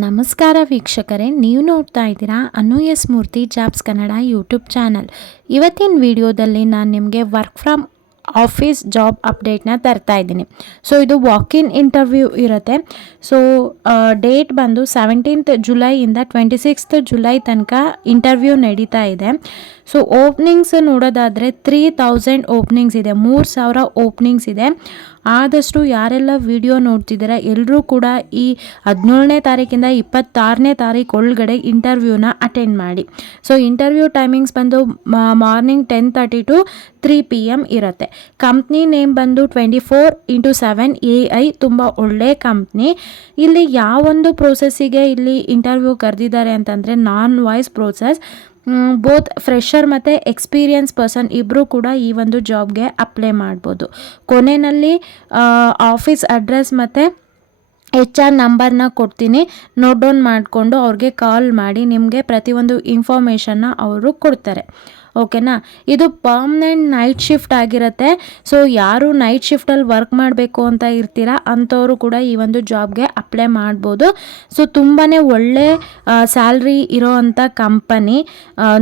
ನಮಸ್ಕಾರ ವೀಕ್ಷಕರೇ, ನೀವು ನೋಡ್ತಾ ಇದ್ದೀರಾ ಅನು ಎಸ್ ಮೂರ್ತಿ ಜಾಬ್ಸ್ ಕನ್ನಡ ಯೂಟ್ಯೂಬ್ ಚಾನಲ್. ಇವತ್ತಿನ ವಿಡಿಯೋದಲ್ಲಿ ನಾನು ನಿಮಗೆ ವರ್ಕ್ ಫ್ರಮ್ ಆಫೀಸ್ ಜಾಬ್ ಅಪ್ಡೇಟ್ನ ತರ್ತಾ ಇದ್ದೀನಿ. ಸೊ ಇದು ವಾಕ್-ಇನ್ ಇಂಟರ್ವ್ಯೂ ಇರುತ್ತೆ. ಸೊ ಡೇಟ್ ಬಂದು 17th ಜುಲೈಯಿಂದ 26th ಜುಲೈ ತನಕ ಇಂಟರ್ವ್ಯೂ ನಡೀತಾ ಇದೆ. ಸೊ ಓಪ್ನಿಂಗ್ಸ್ ನೋಡೋದಾದರೆ 3000 ಓಪ್ನಿಂಗ್ಸ್ ಇದೆ, 3000 ಓಪ್ನಿಂಗ್ಸ್ ಇದೆ. ಆದಷ್ಟು ಯಾರೆಲ್ಲ ವಿಡಿಯೋ ನೋಡ್ತಿದ್ದೀರಾ ಎಲ್ಲರೂ ಕೂಡ ಈ 17ನೇ ತಾರೀಕಿಂದ 26ನೇ ತಾರೀಕು ಒಳಗಡೆ ಇಂಟರ್ವ್ಯೂನ ಅಟೆಂಡ್ ಮಾಡಿ. ಸೊ ಇಂಟರ್ವ್ಯೂ ಟೈಮಿಂಗ್ಸ್ ಬಂದು ಮಾರ್ನಿಂಗ್ 10:30 to 3 PM ಇರುತ್ತೆ. ಕಂಪ್ನಿ ನೇಮ್ ಬಂದು 24/7 AI. ತುಂಬ ಒಳ್ಳೆ ಕಂಪ್ನಿ. ಇಲ್ಲಿ ಯಾವೊಂದು ಪ್ರೋಸೆಸ್ಸಿಗೆ ಇಲ್ಲಿ ಇಂಟರ್ವ್ಯೂ ಕರೆದಿದ್ದಾರೆ ಅಂತಂದರೆ ನಾನ್ ವಾಯ್ಸ್ ಪ್ರೋಸೆಸ್. ಬೋತ್ ಫ್ರೆಷರ್ ಮತ್ತು ಎಕ್ಸ್ಪೀರಿಯನ್ಸ್ ಪರ್ಸನ್ ಇಬ್ಬರು ಕೂಡ ಈ ಒಂದು ಜಾಬ್ಗೆ ಅಪ್ಲೈ ಮಾಡ್ಬೋದು. ಕೊನೆಯಲ್ಲಿ ಆಫೀಸ್ ಅಡ್ರೆಸ್ ಮತ್ತು HR ನಂಬರ್ನ ಕೊಡ್ತೀನಿ, ನೋಟ್ ಡೌನ್ ಮಾಡಿಕೊಂಡು ಅವ್ರಿಗೆ ಕಾಲ್ ಮಾಡಿ ನಿಮಗೆ ಪ್ರತಿಯೊಂದು ಇನ್ಫಾರ್ಮೇಷನ್ನ ಅವರು ಕೊಡ್ತಾರೆ. ಓಕೆನಾ. ಇದು ಪರ್ಮನೆಂಟ್ ನೈಟ್ ಶಿಫ್ಟ್ ಆಗಿರುತ್ತೆ. ಸೊ ಯಾರು ನೈಟ್ ಶಿಫ್ಟಲ್ಲಿ ವರ್ಕ್ ಮಾಡಬೇಕು ಅಂತ ಇರ್ತೀರಾ ಅಂಥವರು ಕೂಡ ಈ ಒಂದು ಜಾಬ್ಗೆ ಅಪ್ಲೈ ಮಾಡ್ಬೋದು. ಸೊ ತುಂಬಾ ಒಳ್ಳೆ ಸ್ಯಾಲ್ರಿ ಇರೋ ಅಂಥ ಕಂಪನಿ.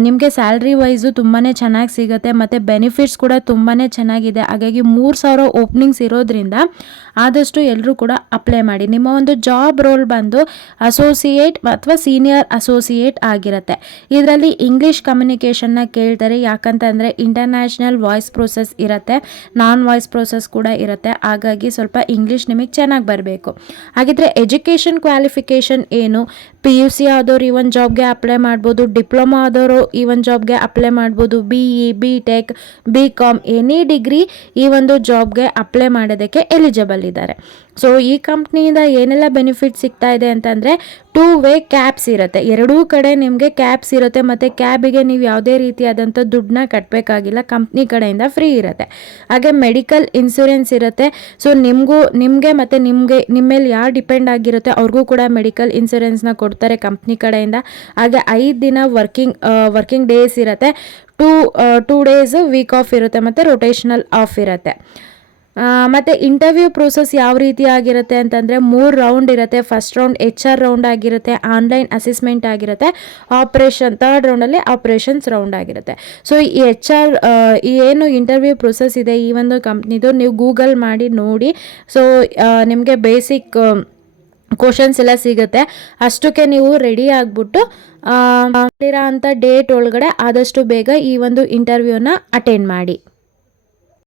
ನಿಮಗೆ ಸ್ಯಾಲ್ರಿ ವೈಸು ತುಂಬಾ ಚೆನ್ನಾಗಿ ಸಿಗುತ್ತೆ ಮತ್ತು ಬೆನಿಫಿಟ್ಸ್ ಕೂಡ ತುಂಬಾ ಚೆನ್ನಾಗಿದೆ. ಹಾಗಾಗಿ 3000 ಓಪ್ನಿಂಗ್ಸ್ ಇರೋದ್ರಿಂದ ಆದಷ್ಟು ಎಲ್ಲರೂ ಕೂಡ ಅಪ್ಲೈ ಮಾಡಿ. ನಿಮ್ಮ ಒಂದು ಜಾಬ್ ರೋಲ್ ಬಂದು ಅಸೋಸಿಯೇಟ್ ಅಥವಾ ಸೀನಿಯರ್ ಅಸೋಸಿಯೇಟ್ ಆಗಿರುತ್ತೆ. ಇದರಲ್ಲಿ ಇಂಗ್ಲೀಷ್ ಕಮ್ಯುನಿಕೇಷನ್ನ ಕೇಳ್ತಾರೆ. ಯಾಕಂತಂದರೆ ಇಂಟರ್ನ್ಯಾಷನಲ್ ವಾಯ್ಸ್ ಪ್ರೋಸೆಸ್ ಇರುತ್ತೆ, ನಾನ್ ವಾಯ್ಸ್ ಪ್ರೋಸೆಸ್ ಕೂಡ ಇರುತ್ತೆ. ಹಾಗಾಗಿ ಸ್ವಲ್ಪ ಇಂಗ್ಲೀಷ್ ನಿಮಗೆ ಚೆನ್ನಾಗಿ ಬರಬೇಕು. ಹಾಗಿದ್ರೆ ಎಜುಕೇಷನ್ ಕ್ವಾಲಿಫಿಕೇಷನ್ ಏನು? PUC ಆದವರು ಈ ಒಂದು ಜಾಬ್ಗೆ ಅಪ್ಲೈ ಮಾಡ್ಬೋದು, ಡಿಪ್ಲೊಮಾ ಆದವರು ಈ ಒಂದು ಜಾಬ್ಗೆ ಅಪ್ಲೈ ಮಾಡ್ಬೋದು, BE, BTech, BCom any degree ಈ ಒಂದು ಜಾಬ್ಗೆ ಅಪ್ಲೈ ಮಾಡೋದಕ್ಕೆ ಎಲಿಜಿಬಲ್ ಇದ್ದಾರೆ. ಸೊ ಈ ಕಂಪ್ನಿಯಿಂದ ಏನೆಲ್ಲ ಬೆನಿಫಿಟ್ ಸಿಗ್ತಾ ಇದೆ ಅಂತಂದರೆ 2 ವೇ ಕ್ಯಾಬ್ಸ್ ಇರುತ್ತೆ. ಎರಡೂ ಕಡೆ ನಿಮಗೆ ಕ್ಯಾಬ್ಸ್ ಇರುತ್ತೆ ಮತ್ತು ಕ್ಯಾಬಿಗೆ ನೀವು ಯಾವುದೇ ರೀತಿಯಾದಂಥ ದುಡ್ಡನ್ನ ಕಟ್ಟಬೇಕಾಗಿಲ್ಲ, ಕಂಪ್ನಿ ಕಡೆಯಿಂದ ಫ್ರೀ ಇರುತ್ತೆ. ಹಾಗೆ ಮೆಡಿಕಲ್ ಇನ್ಶೂರೆನ್ಸ್ ಇರುತ್ತೆ. ಸೊ ನಿಮಗೆ ಮತ್ತು ನಿಮ್ಮ ಮೇಲೆ ಯಾರು ಡಿಪೆಂಡ್ ಆಗಿರುತ್ತೆ ಅವ್ರಿಗೂ ಕೂಡ ಮೆಡಿಕಲ್ ಇನ್ಶೂರೆನ್ಸ್ನ ಕೊಡ್ತಾರೆ ಕಂಪ್ನಿ ಕಡೆಯಿಂದ. ಹಾಗೆ 5 ದಿನ ವರ್ಕಿಂಗ್ ಡೇಸ್ ಇರುತ್ತೆ. 2 ಡೇಸ್ ವೀಕ್ ಆಫ್ ಇರುತ್ತೆ ಮತ್ತು ರೊಟೇಷನಲ್ ಆಫ್ ಇರುತ್ತೆ. ಮತ್ತು ಇಂಟರ್ವ್ಯೂ ಪ್ರೋಸೆಸ್ ಯಾವ ರೀತಿ ಆಗಿರುತ್ತೆ ಅಂತಂದರೆ 3 ರೌಂಡ್ ಇರುತ್ತೆ. ಫಸ್ಟ್ ರೌಂಡ್ HR ರೌಂಡ್ ಆಗಿರುತ್ತೆ, ಆನ್ಲೈನ್ ಅಸೆಸ್ಮೆಂಟ್ ಆಗಿರುತ್ತೆ, ಥರ್ಡ್ ರೌಂಡಲ್ಲಿ ಆಪ್ರೇಷನ್ಸ್ ರೌಂಡ್ ಆಗಿರುತ್ತೆ. ಸೊ ಈ ಈ ಏನು ಇಂಟರ್ವ್ಯೂ ಪ್ರೋಸೆಸ್ ಇದೆ ಈ ಒಂದು ಕಂಪ್ನಿದು ನೀವು ಗೂಗಲ್ ಮಾಡಿ ನೋಡಿ. ಸೊ ನಿಮಗೆ ಬೇಸಿಕ್ ಕ್ವಶನ್ಸ್ ಎಲ್ಲ ಸಿಗುತ್ತೆ. ಅಷ್ಟಕ್ಕೆ ನೀವು ರೆಡಿ ಆಗಿಬಿಟ್ಟು ಇರೋ ಅಂಥ ಡೇಟ್ ಒಳಗಡೆ ಆದಷ್ಟು ಬೇಗ ಈ ಒಂದು ಇಂಟರ್ವ್ಯೂನ ಅಟೆಂಡ್ ಮಾಡಿ.